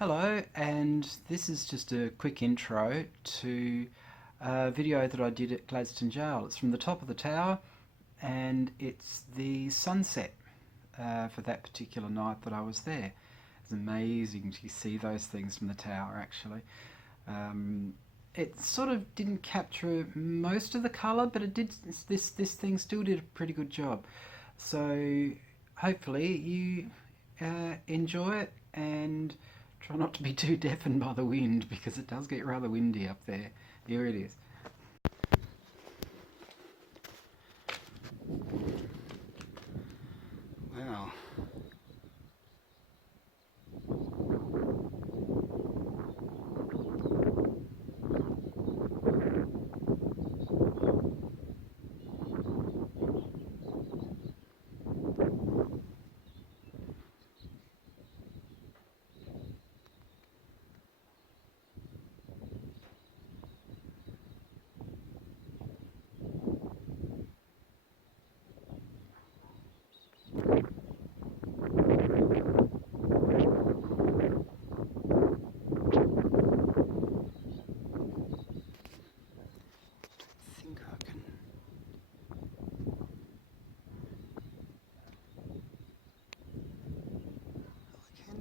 Hello, and this is just a quick intro to a video that I did at Gladstone Gaol. It's from the top of the tower, and it's the sunset for that particular night that I was there. It's amazing to see those things from the tower, actually. It sort of didn't capture most of the colour, but it did. This thing still did a pretty good job. So hopefully you enjoy it and try not to be too deafened by the wind, because it does get rather windy up there. Here it is. Wow.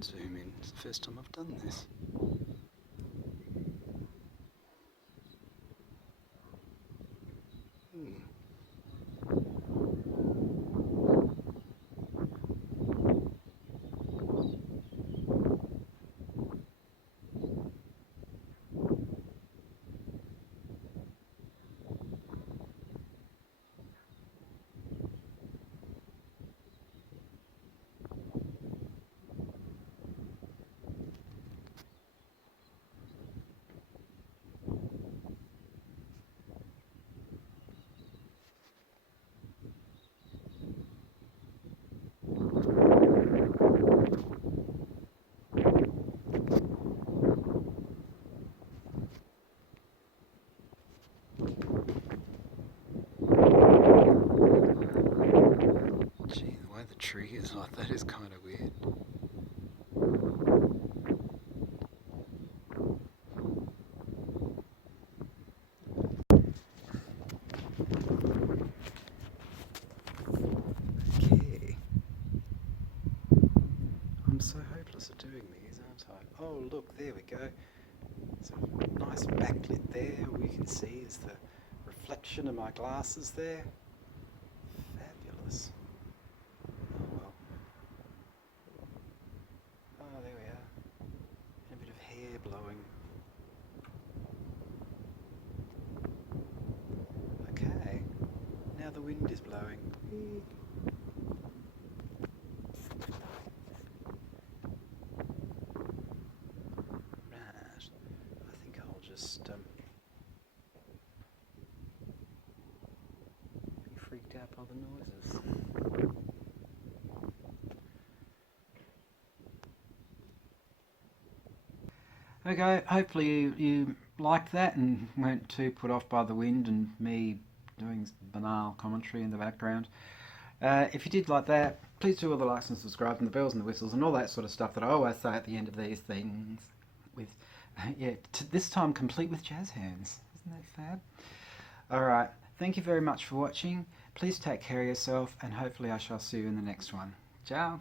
Zoom in. It's the first time I've done this. Gee, the way the tree is like that is kind of weird. Okay. I'm so hopeless at doing these, aren't I? Oh, look, there we go. It's a nice backlit there. All you can see is the reflection of my glasses there. Fabulous. Oh well. Oh, there we are. And a bit of hair blowing. Okay. Now the wind is blowing. I think I'll just be freaked out by the noises. Okay, hopefully you liked that and weren't too put off by the wind and me doing banal commentary in the background. If you did like that, please do all the likes and subscribe and the bells and the whistles and all that sort of stuff that I always say at the end of these things. With, this time complete with jazz hands. Isn't that fab? Alright, thank you very much for watching. Please take care of yourself, and hopefully I shall see you in the next one. Ciao!